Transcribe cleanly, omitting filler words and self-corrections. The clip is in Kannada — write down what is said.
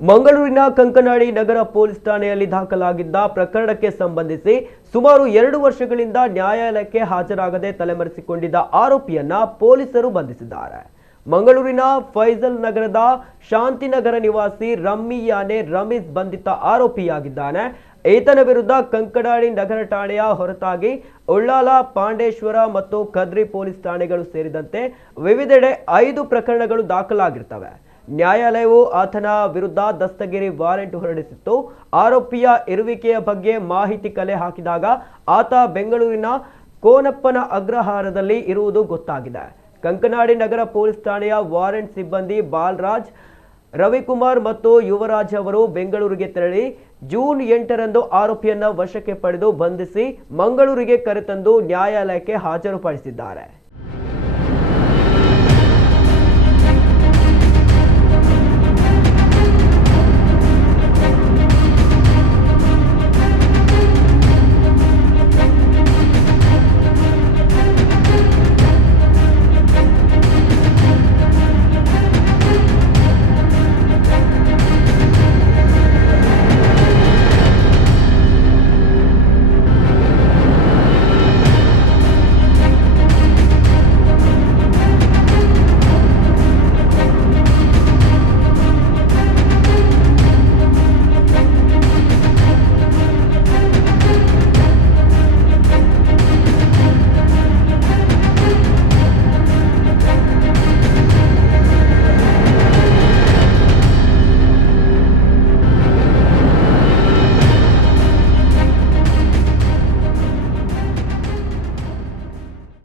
ಮಂಗಳೂರಿನ ಕಂಕನಾಡಿ ನಗರ ಪೊಲೀಸ್ ಠಾಣೆಯಲ್ಲಿ ದಾಖಲಾಗಿದ್ದ ಪ್ರಕರಣಕ್ಕೆ ಸಂಬಂಧಿಸಿ ಸುಮಾರು 2 ವರ್ಷಗಳಿಂದ ನ್ಯಾಯಾಲಯಕ್ಕೆ ಹಾಜರಾಗದೆ ತಲೆಮರೆಸಿಕೊಂಡಿದ್ದ ಆರೋಪಿಯನ್ನ ಪೊಲೀಸರು ಬಂಧಿಸಿದ್ದಾರೆ. ಮಂಗಳೂರಿನ ಫೈಜಲ್ ನಗರದ ಶಾಂತಿನಗರ ನಿವಾಸಿ ರಮ್ಮಿಯಾನೆ ರಮೀಸ್ ಬಂಧಿತ ಆರೋಪಿಯಾಗಿದ್ದಾನೆ. ಈತನ ವಿರುದ್ಧ ಕಂಕನಾಡಿ ನಗರ ಠಾಣೆಯ ಹೊರತಾಗಿ ಉಳ್ಳಾಲ, ಪಾಂಡೇಶ್ವರ ಮತ್ತು ಕದ್ರಿ ಪೊಲೀಸ್ ಠಾಣೆಗಳು ಸೇರಿದಂತೆ ವಿವಿಧೆಡೆ 5 ಪ್ರಕರಣಗಳು ದಾಖಲಾಗಿರ್ತವೆ. ನ್ಯಾಯಾಲಯವು ಆತನ ವಿರುದ್ಧ ದಸ್ತಗಿರಿ ವಾರೆಂಟ್ ಹೊರಡಿಸಿತ್ತು. ಆರೋಪಿಯ ಇರುವಿಕೆಯ ಬಗ್ಗೆ ಮಾಹಿತಿ ಕಲೆ ಹಾಕಿದಾಗ ಆತ ಬೆಂಗಳೂರಿನ ಕೋನಪ್ಪನ ಅಗ್ರಹಾರದಲ್ಲಿ ಇರುವುದು ಗೊತ್ತಾಗಿದೆ. ಕಂಕನಾಡಿ ನಗರ ಪೊಲೀಸ್ ಠಾಣೆಯ ವಾರೆಂಟ್ ಸಿಬ್ಬಂದಿ ಬಾಲರಾಜ್, ರವಿಕುಮಾರ್ ಮತ್ತು ಯುವರಾಜ್ ಅವರು ಬೆಂಗಳೂರಿಗೆ ತೆರಳಿ ಜೂನ್ 8ರಂದು ಆರೋಪಿಯನ್ನ ವಶಕ್ಕೆ ಪಡೆದು ಬಂಧಿಸಿ ಮಂಗಳೂರಿಗೆ ಕರೆತಂದು ನ್ಯಾಯಾಲಯಕ್ಕೆ ಹಾಜರುಪಡಿಸಿದ್ದಾರೆ.